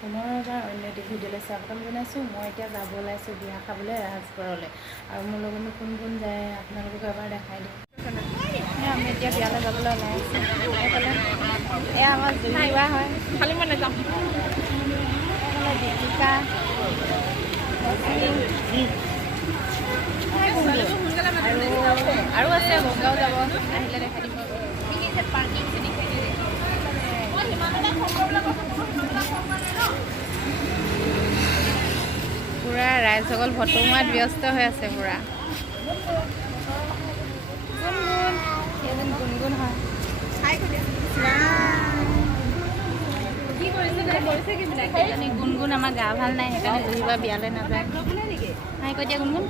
পুনৰ এবাৰ অন্য এটি ভিডিঅ'লৈ স্বাগতম জনাইছোঁ। মই এতিয়া যাব ওলাইছোঁ বিয়া খাবলৈ ৰাজগড়লৈ, আৰু মোৰ লগত কোন কোন যায় আপোনালোকক এবাৰ দেখাই দিম। আমি এতিয়া বিয়ালৈ যাবলৈ ওলাইছোঁ। এইফালে এয়া আমাৰ জুইৱা হয়, খালি মই নাযাওঁ। এইফালে দীপিকা আৰু আছে বগাও যাব, আহিলে দেখাই দিম। পুৰা ৰাইজসকল ফটো মৰাত ব্যস্ত হৈ আছে পুৰা। গুণগুণ হয় গুণগুণ আমাৰ গা ভাল নাই, সেইকাৰণে জুহিবা বিয়ালৈ নাযায়। হাই কৈ দিয়া গুণগুণ।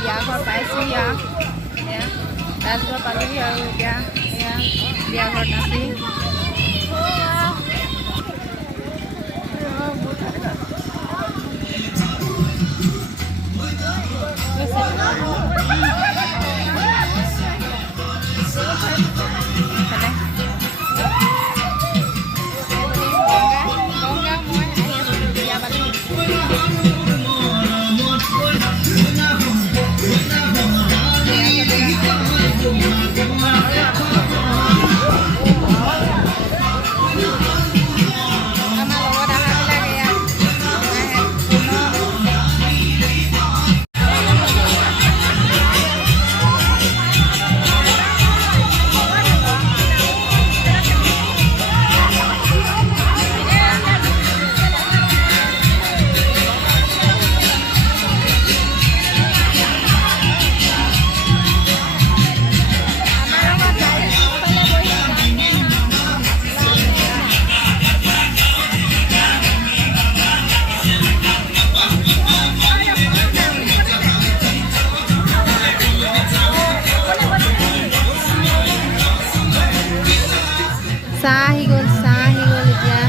বিয়াঘৰ পাইছোঁ ৰাজঘৰ পালোহি, আৰু এতিয়া বিয়াঘৰত আছি। চাহ আহি গ'ল এতিয়া।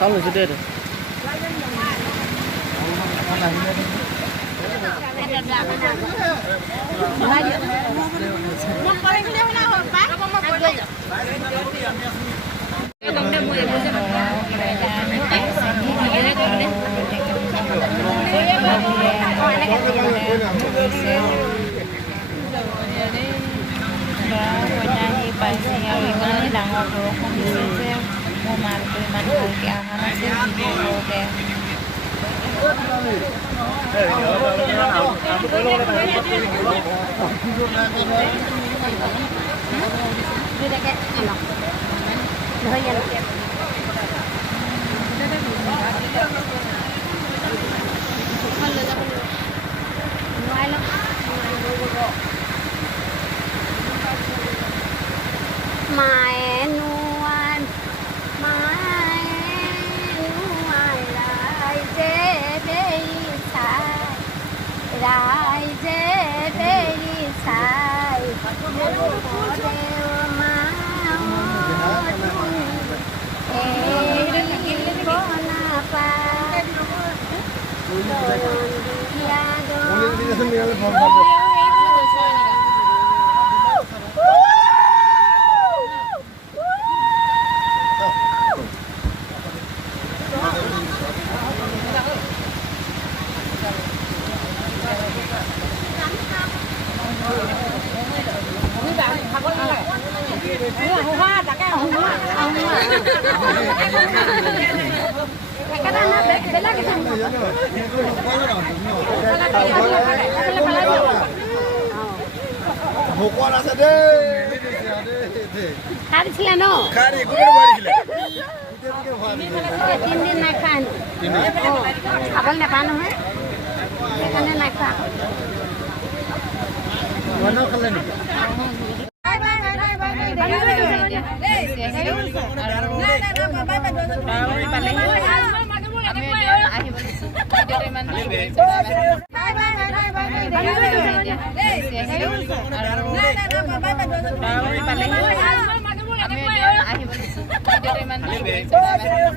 চাউল লৈছোঁ দেই পাইছে আৰু ইমানেই ডাঙৰ বৰষুণ দিছে যে মোৰ মালটো ইমান ভালকৈ অহা নাছিল ঘৰতে Mai nuan lai je dei sai ma bona pa ভোকত আছে দেই খাইছিলে ন খাৰি কোনে মাৰিছিলে তিনিদিন নাখায় খাবলৈ নাপায় নহয় সেইকাৰণে নাখোৱা খালে নেকি আহিব